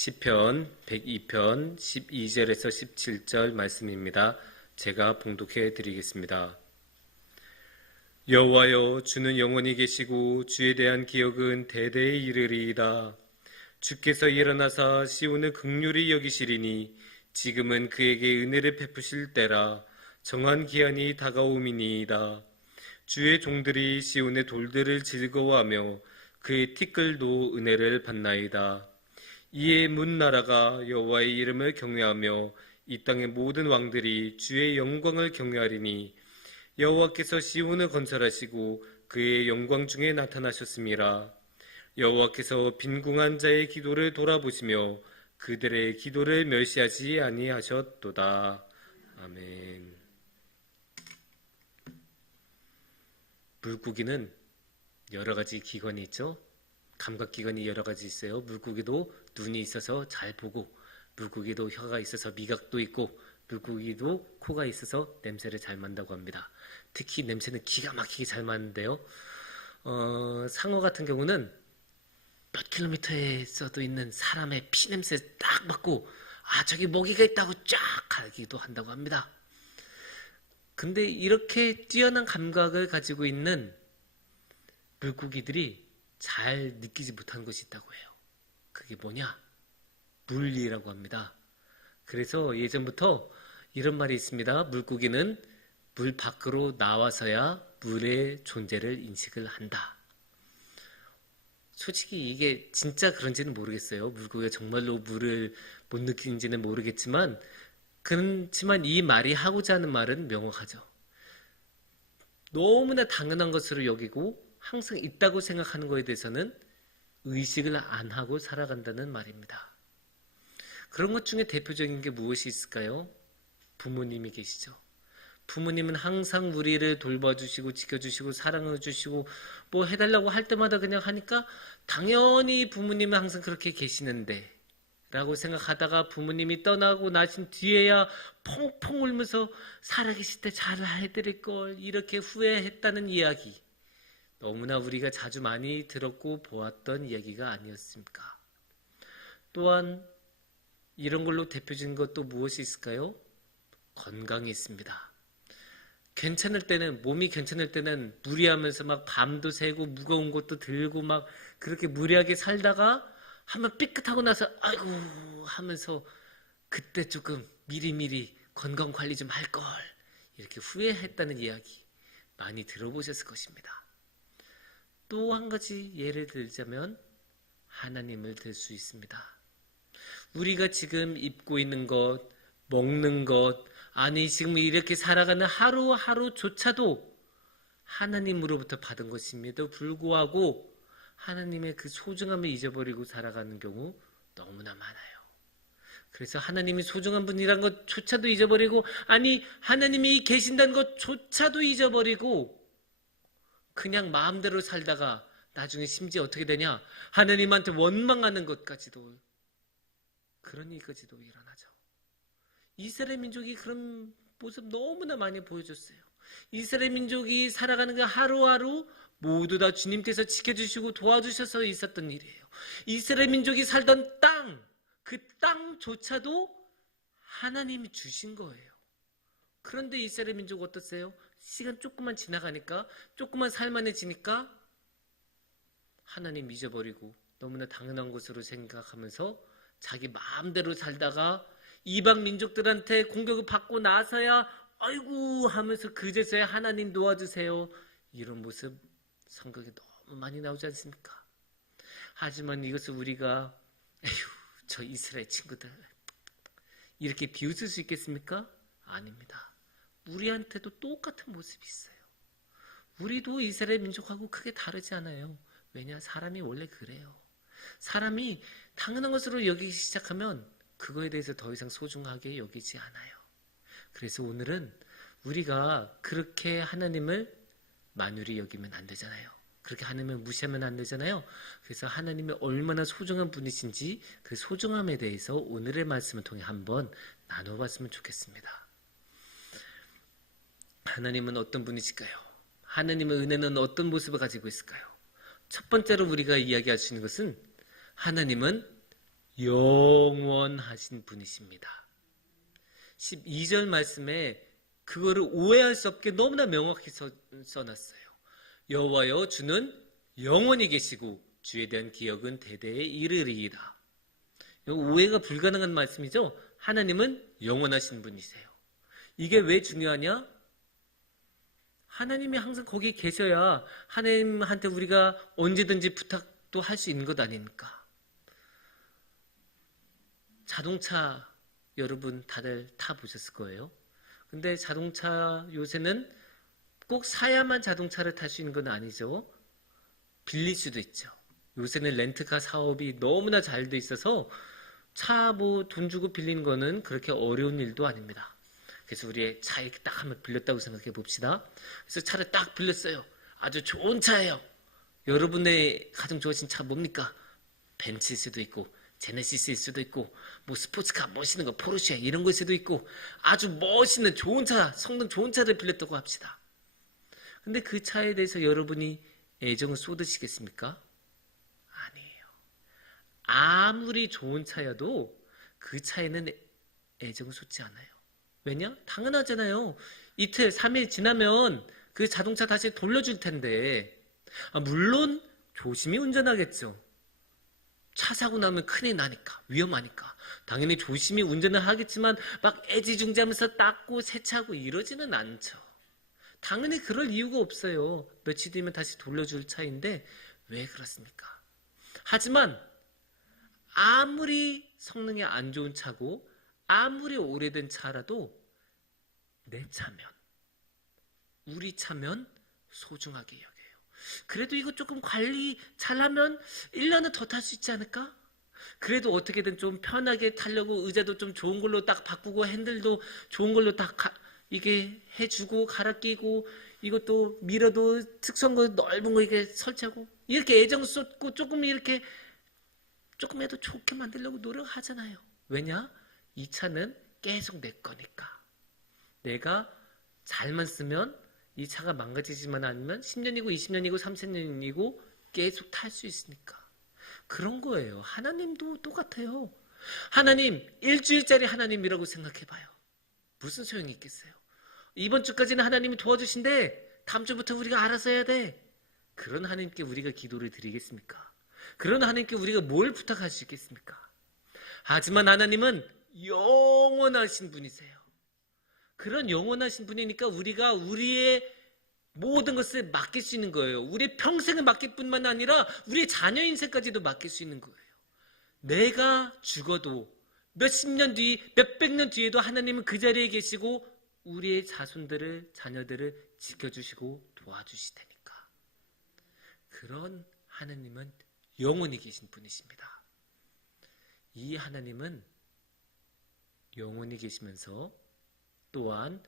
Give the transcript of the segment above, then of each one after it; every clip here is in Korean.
시편 102편 12절에서 17절 말씀입니다. 제가 봉독해 드리겠습니다. 여호와여, 주는 영원히 계시고 주에 대한 기억은 대대에 이르리이다. 주께서 일어나사 시온을 긍휼히 여기시리니 지금은 그에게 은혜를 베푸실 때라. 정한 기한이 다가옴이니이다. 주의 종들이 시온의 돌들을 즐거워하며 그의 티끌도 은혜를 받나이다. 이에 문 나라가 여호와의 이름을 경외하며 이 땅의 모든 왕들이 주의 영광을 경외하리니 여호와께서 시온을 건설하시고 그의 영광 중에 나타나셨음이라. 여호와께서 빈궁한 자의 기도를 돌아보시며 그들의 기도를 멸시하지 아니하셨도다. 아멘. 물고기는 여러 가지 기관이 있죠. 감각기관이 여러 가지 있어요. 물고기도 눈이 있어서 잘 보고, 물고기도 혀가 있어서 미각도 있고, 물고기도 코가 있어서 냄새를 잘 맡는다고 합니다. 특히 냄새는 기가 막히게 잘 맡는데요. 상어 같은 경우는 몇 킬로미터에서도 있는 사람의 피냄새 딱 맡고 저기 모기가 있다고 쫙 가기도 한다고 합니다. 근데 이렇게 뛰어난 감각을 가지고 있는 물고기들이 잘 느끼지 못하는 것이 있다고 해요. 그게 뭐냐? 물리라고 합니다. 그래서 예전부터 이런 말이 있습니다. 물고기는 물 밖으로 나와서야 물의 존재를 인식을 한다. 솔직히 이게 진짜 그런지는 모르겠어요. 물고기가 정말로 물을 못 느끼는지는 모르겠지만, 그렇지만 이 말이 하고자 하는 말은 명확하죠. 너무나 당연한 것으로 여기고 항상 있다고 생각하는 것에 대해서는 의식을 안 하고 살아간다는 말입니다. 그런 것 중에 대표적인 게 무엇이 있을까요? 부모님이 계시죠. 부모님은 항상 우리를 돌봐주시고 지켜주시고 사랑해주시고 뭐 해달라고 할 때마다 그냥 하니까 당연히 부모님은 항상 그렇게 계시는데 라고 생각하다가 부모님이 떠나고 나신 뒤에야 펑펑 울면서 살아계실 때 잘 해드릴 걸 이렇게 후회했다는 이야기, 너무나 우리가 자주 많이 들었고 보았던 이야기가 아니었습니까? 또한 이런 걸로 대표적인 것도 무엇이 있을까요? 건강이 있습니다. 괜찮을 때는, 몸이 괜찮을 때는 무리하면서 막 밤도 새고 무거운 것도 들고 막 그렇게 무리하게 살다가 한번 삐끗하고 나서 아이고 하면서 그때 조금 미리미리 건강 관리 좀 할 걸 이렇게 후회했다는 이야기 많이 들어보셨을 것입니다. 또 한 가지 예를 들자면 하나님을 들 수 있습니다. 우리가 지금 입고 있는 것, 먹는 것, 아니 지금 이렇게 살아가는 하루하루조차도 하나님으로부터 받은 것임에도 불구하고 하나님의 그 소중함을 잊어버리고 살아가는 경우 너무나 많아요. 그래서 하나님이 소중한 분이란 것조차도 잊어버리고, 아니 하나님이 계신다는 것조차도 잊어버리고 그냥 마음대로 살다가 나중에 심지어 어떻게 되냐? 하나님한테 원망하는 것까지도, 그런 일까지도 일어나죠. 이스라엘 민족이 그런 모습 너무나 많이 보여줬어요. 이스라엘 민족이 살아가는 그 하루하루 모두 다 주님께서 지켜주시고 도와주셔서 있었던 일이에요. 이스라엘 민족이 살던 땅, 그 땅조차도 하나님이 주신 거예요. 그런데 이스라엘 민족 어떠세요? 시간 조금만 지나가니까, 조금만 살만해지니까 하나님 잊어버리고 너무나 당연한 것으로 생각하면서 자기 마음대로 살다가 이방 민족들한테 공격을 받고 나서야 아이고 하면서 그제서야 하나님 도와주세요, 이런 모습 성경에 너무 많이 나오지 않습니까? 하지만 이것을 우리가 에휴 저 이스라엘 친구들 이렇게 비웃을 수 있겠습니까? 아닙니다. 우리한테도 똑같은 모습이 있어요. 우리도 이스라엘 민족하고 크게 다르지 않아요. 왜냐? 사람이 원래 그래요. 사람이 당연한 것으로 여기기 시작하면 그거에 대해서 더 이상 소중하게 여기지 않아요. 그래서 오늘은 우리가 그렇게 하나님을 만유리 여기면 안 되잖아요. 그렇게 하나님을 무시하면 안 되잖아요. 그래서 하나님이 얼마나 소중한 분이신지 그 소중함에 대해서 오늘의 말씀을 통해 한번 나눠봤으면 좋겠습니다. 하나님은 어떤 분이실까요? 하나님의 은혜는 어떤 모습을 가지고 있을까요? 첫 번째로 우리가 이야기할 수 있는 것은 하나님은 영원하신 분이십니다. 12절 말씀에 그거를 오해할 수 없게 너무나 명확히 써놨어요. 여호와여 주는 영원히 계시고 주에 대한 기억은 대대에 이르리이다. 오해가 불가능한 말씀이죠. 하나님은 영원하신 분이세요. 이게 왜 중요하냐? 하나님이 항상 거기 계셔야 하나님한테 우리가 언제든지 부탁도 할 수 있는 것 아닙니까? 자동차 여러분 다들 타보셨을 거예요. 근데 자동차 요새는 꼭 사야만 자동차를 탈 수 있는 건 아니죠. 빌릴 수도 있죠. 요새는 렌트카 사업이 너무나 잘 돼 있어서 차 뭐 돈 주고 빌리는 거는 그렇게 어려운 일도 아닙니다. 그래서 우리의 차 이렇게 딱 한번 빌렸다고 생각해 봅시다. 그래서 차를 딱 빌렸어요. 아주 좋은 차예요. 여러분의 가장 좋아하신 차 뭡니까? 벤츠일 수도 있고 제네시스일 수도 있고 뭐 스포츠카 멋있는 거 포르쉐 이런 거일 수도 있고 아주 멋있는 좋은 차, 성능 좋은 차를 빌렸다고 합시다. 근데 그 차에 대해서 여러분이 애정을 쏟으시겠습니까? 아니에요. 아무리 좋은 차여도 그 차에는 애정을 쏟지 않아요. 왜냐? 당연하잖아요. 이틀, 3일 지나면 그 자동차 다시 돌려줄 텐데 물론 조심히 운전하겠죠. 차 사고 나면 큰일 나니까, 위험하니까. 당연히 조심히 운전을 하겠지만 막 애지중지하면서 닦고 세차하고 이러지는 않죠. 당연히 그럴 이유가 없어요. 며칠 뒤면 다시 돌려줄 차인데 왜 그렇습니까? 하지만 아무리 성능이 안 좋은 차고 아무리 오래된 차라도 내 차면, 우리 차면 소중하게 여겨요. 그래도 이거 조금 관리 잘하면 1년은 더 탈 수 있지 않을까? 그래도 어떻게든 좀 편하게 타려고 의자도 좀 좋은 걸로 딱 바꾸고 핸들도 좋은 걸로 딱 이게 해주고 갈아 끼고 이것도 미러도 특수한 거 넓은 거 이게 설치하고 이렇게 애정 쏟고 조금 이렇게 조금이라도 좋게 만들려고 노력하잖아요. 왜냐? 이 차는 계속 내 거니까. 내가 잘만 쓰면 이 차가 망가지지만 않으면 10년이고 20년이고 30년이고 계속 탈 수 있으니까. 그런 거예요. 하나님도 똑같아요. 하나님, 일주일짜리 하나님이라고 생각해봐요. 무슨 소용이 있겠어요? 이번 주까지는 하나님이 도와주신대. 다음 주부터 우리가 알아서 해야 돼. 그런 하나님께 우리가 기도를 드리겠습니까? 그런 하나님께 우리가 뭘 부탁할 수 있겠습니까? 하지만 하나님은 영원하신 분이세요. 그런 영원하신 분이니까 우리가 우리의 모든 것을 맡길 수 있는 거예요. 우리의 평생을 맡길 뿐만 아니라 우리의 자녀 인생까지도 맡길 수 있는 거예요. 내가 죽어도 몇십 년 뒤, 몇백 년 뒤에도 하나님은 그 자리에 계시고 우리의 자손들을, 자녀들을 지켜주시고 도와주실 테니까. 그런 하나님은 영원히 계신 분이십니다. 이 하나님은 영원히 계시면서 또한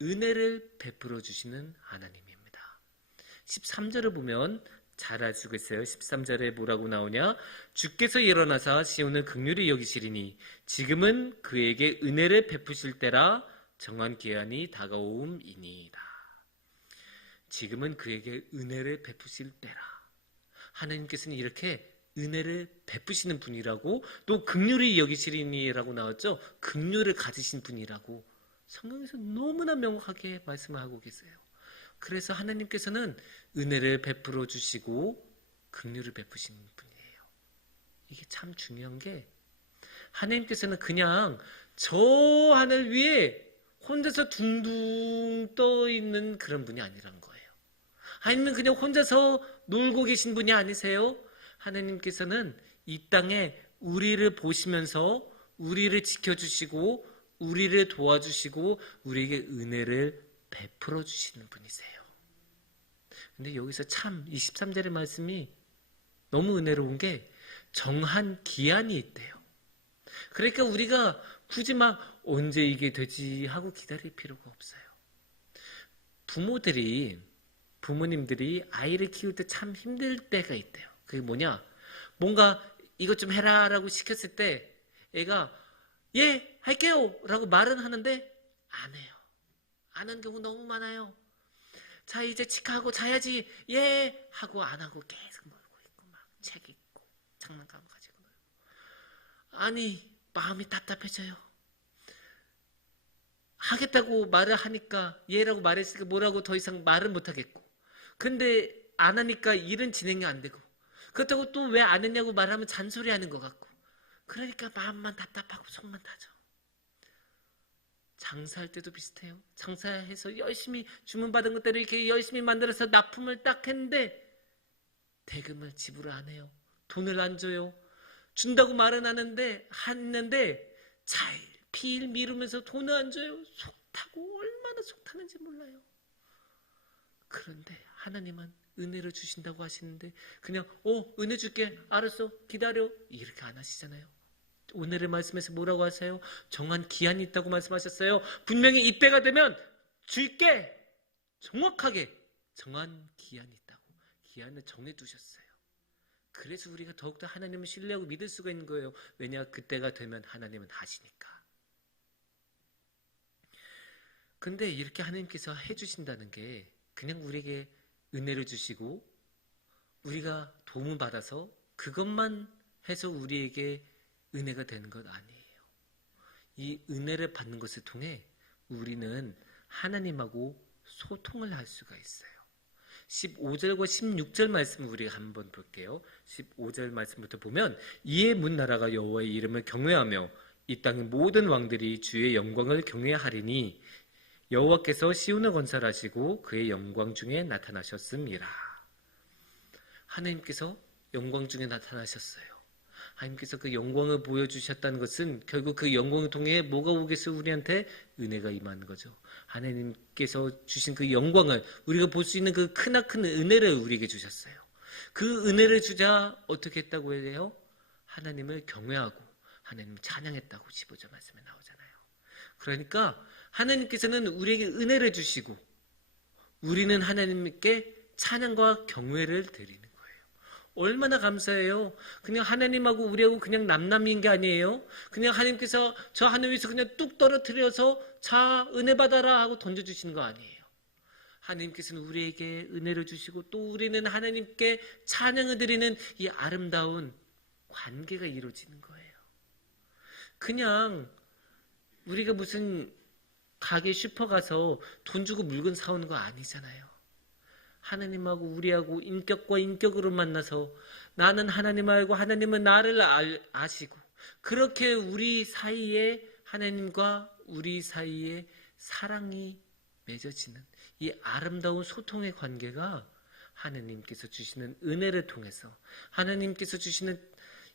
은혜를 베풀어 주시는 하나님입니다. 13절을 보면 잘 알 수가 있어요. 13절에 뭐라고 나오냐? 주께서 일어나사 시온을 긍휼히 여기시리니 지금은 그에게 은혜를 베푸실 때라 정한 기한이 다가옴이니이다. 지금은 그에게 은혜를 베푸실 때라. 하나님께서는 이렇게 은혜를 베푸시는 분이라고 또 긍휼히 여기시리니라고 나왔죠. 긍휼을 가지신 분이라고 성경에서 너무나 명확하게 말씀을 하고 계세요. 그래서 하나님께서는 은혜를 베풀어 주시고 긍휼을 베푸시는 분이에요. 이게 참 중요한 게 하나님께서는 그냥 저 하늘 위에 혼자서 둥둥 떠 있는 그런 분이 아니란 거예요. 하나님은 그냥 혼자서 놀고 계신 분이 아니세요. 하나님께서는 이 땅에 우리를 보시면서 우리를 지켜주시고 우리를 도와주시고 우리에게 은혜를 베풀어 주시는 분이세요. 근데 여기서 참 23절의 말씀이 너무 은혜로운 게 정한 기한이 있대요. 그러니까 우리가 굳이 막 언제 이게 되지 하고 기다릴 필요가 없어요. 부모님들이 아이를 키울 때 참 힘들 때가 있대요. 그게 뭐냐? 뭔가 이것 좀 해라 라고 시켰을 때 애가 예 할게요 라고 말은 하는데 안 해요. 안 하는 경우 너무 많아요. 자 이제 치카하고 자야지 예 하고 안 하고 계속 놀고 있고 막 책 읽고 장난감 가지고 놀고 아니, 마음이 답답해져요. 하겠다고 말을 하니까 얘라고 말했으니까 뭐라고 더 이상 말을 못하겠고, 근데 안 하니까 일은 진행이 안 되고, 그렇다고 또 왜 안 했냐고 말하면 잔소리하는 것 같고, 그러니까 마음만 답답하고 속만 타죠. 장사할 때도 비슷해요. 장사해서 열심히 주문받은 것대로 이렇게 열심히 만들어서 납품을 딱 했는데 대금을 지불을 안 해요. 돈을 안 줘요. 준다고 말은 했는데 차일피일 미루면서 돈을 안 줘요. 속 타고 얼마나 속 타는지 몰라요. 그런데 하나님은 은혜를 주신다고 하시는데 그냥 은혜 줄게, 알았어, 기다려, 이렇게 안 하시잖아요. 오늘의 말씀에서 뭐라고 하세요? 정한 기한이 있다고 말씀하셨어요. 분명히 이때가 되면 줄게, 정확하게 정한 기한이 있다고 기한을 정해두셨어요. 그래서 우리가 더욱더 하나님을 신뢰하고 믿을 수가 있는 거예요. 왜냐, 그때가 되면 하나님은 하시니까. 근데 이렇게 하나님께서 해주신다는 게 그냥 우리에게 은혜를 주시고 우리가 도움을 받아서 그것만 해서 우리에게 은혜가 되는 것 아니에요. 이 은혜를 받는 것을 통해 우리는 하나님하고 소통을 할 수가 있어요. 15절과 16절 말씀을 우리가 한번 볼게요. 15절 말씀부터 보면 이에 문 나라가 여호와의 이름을 경외하며 이 땅의 모든 왕들이 주의 영광을 경외하리니 여호와께서 시온을 건설하시고 그의 영광 중에 나타나셨습니다. 하나님께서 영광 중에 나타나셨어요. 하나님께서 그 영광을 보여주셨다는 것은 결국 그 영광을 통해 뭐가 오겠어요? 우리한테 은혜가 임하는 거죠. 하나님께서 주신 그 영광을 우리가 볼 수 있는 그 크나큰 은혜를 우리에게 주셨어요. 그 은혜를 주자 어떻게 했다고 해요? 하나님을 경외하고 하나님을 찬양했다고 15절 말씀에 나오잖아요. 그러니까 하나님께서는 우리에게 은혜를 주시고 우리는 하나님께 찬양과 경외를 드리는 거예요. 얼마나 감사해요. 그냥 하나님하고 우리하고 그냥 남남인 게 아니에요. 그냥 하나님께서 저 하늘 위에서 그냥 뚝 떨어뜨려서 자, 은혜 받아라 하고 던져주시는 거 아니에요. 하나님께서는 우리에게 은혜를 주시고 또 우리는 하나님께 찬양을 드리는 이 아름다운 관계가 이루어지는 거예요. 그냥 우리가 무슨 가게 슈퍼 가서 돈 주고 물건 사오는 거 아니잖아요. 하나님하고 우리하고 인격과 인격으로 만나서 나는 하나님 알고 하나님은 나를 아시고 그렇게 우리 사이에 하나님과 우리 사이에 사랑이 맺어지는 이 아름다운 소통의 관계가 하나님께서 주시는 은혜를 통해서 하나님께서 주시는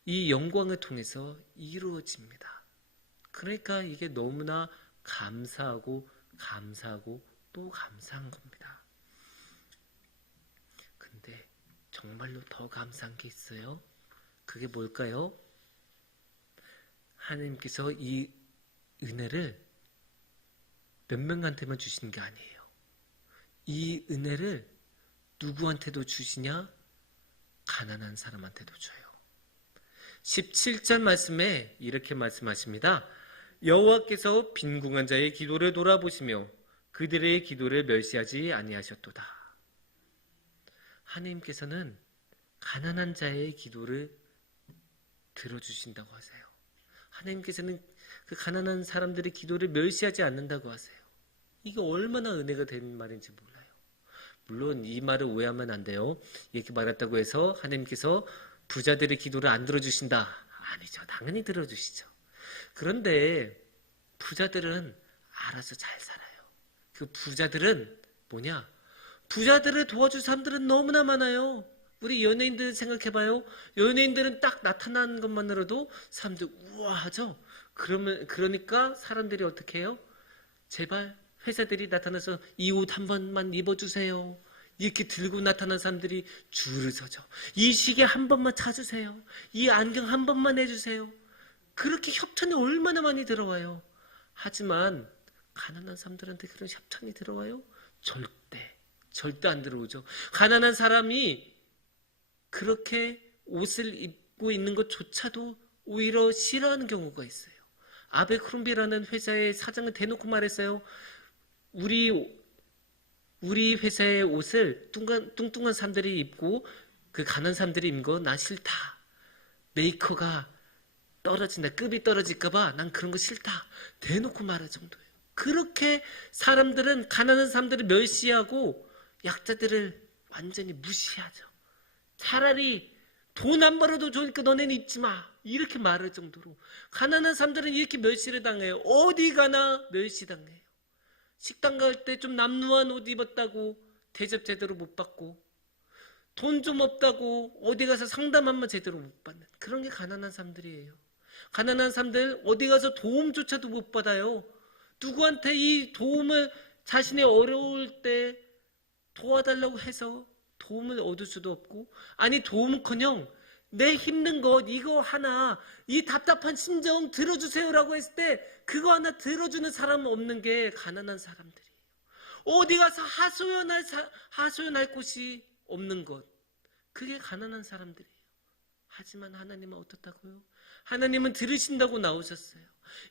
이 영광을 통해서 이루어집니다. 그러니까 이게 너무나 감사하고 또 감사한 겁니다. 근데 정말로 더 감사한 게 있어요. 그게 뭘까요? 하나님께서 이 은혜를 몇 명한테만 주시는 게 아니에요. 이 은혜를 누구한테도 주시냐? 가난한 사람한테도 줘요. 17절 말씀에 이렇게 말씀하십니다. 여호와께서 빈궁한 자의 기도를 돌아보시며 그들의 기도를 멸시하지 아니하셨도다. 하나님께서는 가난한 자의 기도를 들어주신다고 하세요. 하나님께서는 그 가난한 사람들의 기도를 멸시하지 않는다고 하세요. 이게 얼마나 은혜가 되는 말인지 몰라요. 물론 이 말을 오해하면 안 돼요. 이렇게 말했다고 해서 하나님께서 부자들의 기도를 안 들어주신다. 아니죠. 당연히 들어주시죠. 그런데 부자들은 알아서 잘 살아요. 그 부자들은 뭐냐? 부자들을 도와줄 사람들은 너무나 많아요. 우리 연예인들 생각해봐요. 연예인들은 딱 나타나는 것만으로도 사람들 우와하죠. 그러니까 사람들이 어떻게 해요? 제발 회사들이 나타나서 이 옷 한 번만 입어주세요. 이렇게 들고 나타난 사람들이 줄을 서죠. 이 시계 한 번만 차주세요. 이 안경 한 번만 해주세요. 그렇게 협찬이 얼마나 많이 들어와요. 하지만 가난한 사람들한테 그런 협찬이 들어와요? 절대 안 들어오죠. 가난한 사람이 그렇게 옷을 입고 있는 것조차도 오히려 싫어하는 경우가 있어요. 아베크롬비라는 회사의 사장은 대놓고 말했어요. 우리 회사의 옷을 뚱뚱한 사람들이 입고 그 가난한 사람들이 입는 거 나 싫다. 메이커가 떨어진다, 급이 떨어질까봐 난 그런 거 싫다 대놓고 말할 정도예요. 그렇게 사람들은, 가난한 사람들을 멸시하고 약자들을 완전히 무시하죠. 차라리 돈 안 벌어도 좋으니까 너네는 있지 마, 이렇게 말할 정도로 가난한 사람들은 이렇게 멸시를 당해요. 어디 가나 멸시당해요. 식당 갈 때 좀 남루한 옷 입었다고 대접 제대로 못 받고, 돈 좀 없다고 어디 가서 상담 한번 제대로 못 받는, 그런 게 가난한 사람들이에요. 가난한 사람들 어디 가서 도움조차도 못 받아요. 누구한테 이 도움을, 자신이 어려울 때 도와달라고 해서 도움을 얻을 수도 없고, 아니 도움은커녕 내 힘든 것 이거 하나, 이 답답한 심정 들어주세요라고 했을 때 그거 하나 들어주는 사람은 없는 게 가난한 사람들이에요. 어디 가서 하소연할 곳이 없는 것, 그게 가난한 사람들이에요. 하지만 하나님은 어떻다고요? 하나님은 들으신다고 나오셨어요.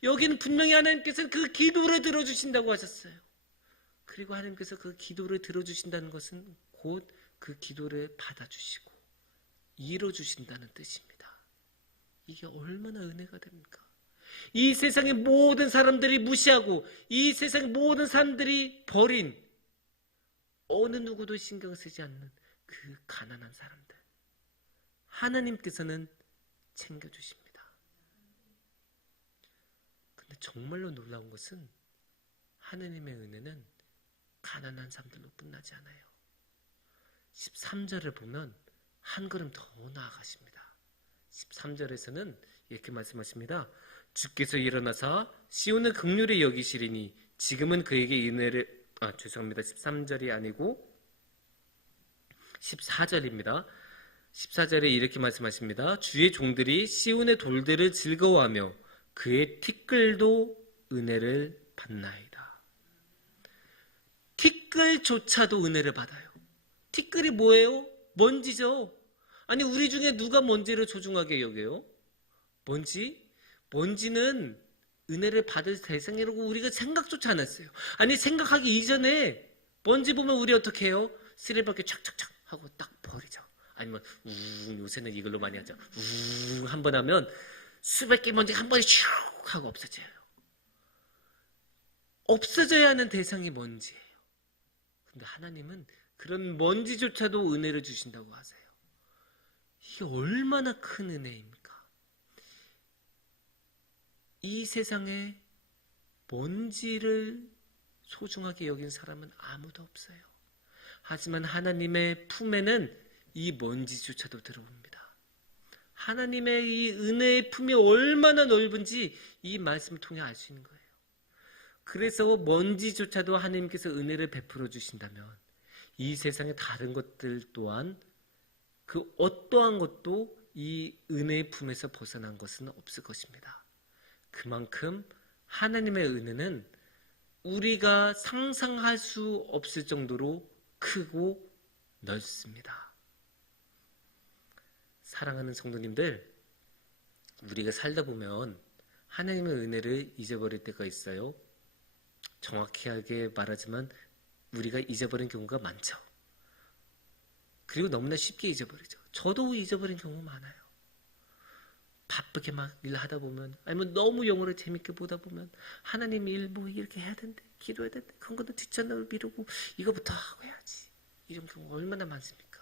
여기는 분명히 하나님께서는 그 기도를 들어주신다고 하셨어요. 그리고 하나님께서 그 기도를 들어주신다는 것은 곧 그 기도를 받아주시고 이뤄주신다는 뜻입니다. 이게 얼마나 은혜가 됩니까? 이 세상의 모든 사람들이 무시하고, 이 세상의 모든 사람들이 버린, 어느 누구도 신경 쓰지 않는 그 가난한 사람들, 하나님께서는 챙겨주십니다. 근데 정말로 놀라운 것은 하나님의 은혜는 가난한 사람들로 끝나지 않아요. 13절을 보면 한 걸음 더 나아가십니다. 13절에서는 이렇게 말씀하십니다. 주께서 일어나사 시온을 긍휼히 여기시리니 지금은 그에게 은혜를, 13절이 아니고 14절입니다. 14절에 이렇게 말씀하십니다. 주의 종들이 시온의 돌들을 즐거워하며 그의 티끌도 은혜를 받나이다. 티끌조차도 은혜를 받아요. 티끌이 뭐예요? 먼지죠. 아니 우리 중에 누가 먼지를 소중하게 여겨요? 먼지는 은혜를 받을 대상이라고 우리가 생각조차 안 했어요. 아니 생각하기 이전에 먼지 보면 우리 어떻게 해요? 쓰레기밖에 착착착 하고 딱 버리죠. 아니면 요새는 이걸로 많이 하죠. 한 번 하면 수백 개 먼지가 한 번에 슉 하고 없어져요. 없어져야 하는 대상이 먼지예요. 근데 하나님은 그런 먼지조차도 은혜를 주신다고 하세요. 이게 얼마나 큰 은혜입니까? 이 세상에 먼지를 소중하게 여긴 사람은 아무도 없어요. 하지만 하나님의 품에는 이 먼지조차도 들어옵니다. 하나님의 이 은혜의 품이 얼마나 넓은지 이 말씀을 통해 알 수 있는 거예요. 그래서 먼지조차도 하나님께서 은혜를 베풀어 주신다면 이 세상의 다른 것들 또한, 그 어떠한 것도 이 은혜의 품에서 벗어난 것은 없을 것입니다. 그만큼 하나님의 은혜는 우리가 상상할 수 없을 정도로 크고 넓습니다. 사랑하는 성도님들, 우리가 살다 보면 하나님의 은혜를 잊어버릴 때가 있어요. 정확하게 말하지만 우리가 잊어버린 경우가 많죠. 그리고 너무나 쉽게 잊어버리죠. 저도 잊어버린 경우 많아요. 바쁘게 막 일하다 보면, 아니면 너무 영어를 재밌게 보다 보면 하나님 일 뭐 이렇게 해야 된대, 기도해야 된대, 그런 것도 뒷전을 미루고 이거부터 하고 해야지, 이런 경우 얼마나 많습니까?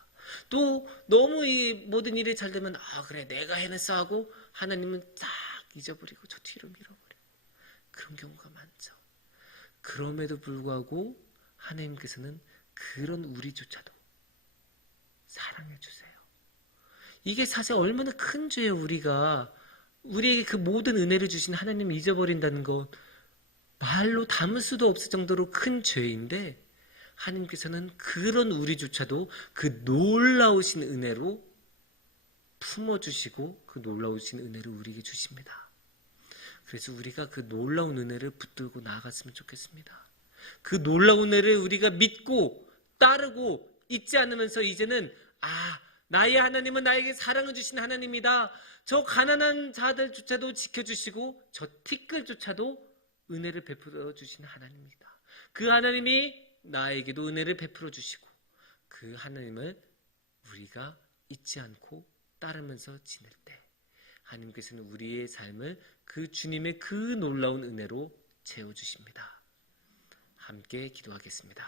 또 너무 이 모든 일이 잘 되면 그래 내가 해냈어 하고 하나님은 딱 잊어버리고 저 뒤로 밀어버려. 그런 경우가 많죠. 그럼에도 불구하고 하나님께서는 그런 우리조차도 사랑해 주세요. 이게 사실 얼마나 큰 죄예요. 우리에게 그 모든 은혜를 주신 하나님을 잊어버린다는 것, 말로 담을 수도 없을 정도로 큰 죄인데 하나님께서는 그런 우리조차도 그 놀라우신 은혜로 품어주시고 그 놀라우신 은혜를 우리에게 주십니다. 그래서 우리가 그 놀라운 은혜를 붙들고 나아갔으면 좋겠습니다. 그 놀라운 은혜를 우리가 믿고 따르고 잊지 않으면서 이제는 나의 하나님은 나에게 사랑을 주신 하나님이다. 저 가난한 자들조차도 지켜주시고 저 티끌조차도 은혜를 베풀어 주신 하나님이다. 그 하나님이 나에게도 은혜를 베풀어 주시고 그 하나님을 우리가 잊지 않고 따르면서 지낼 때 하나님께서는 우리의 삶을 그 주님의 그 놀라운 은혜로 채워주십니다. 함께 기도하겠습니다.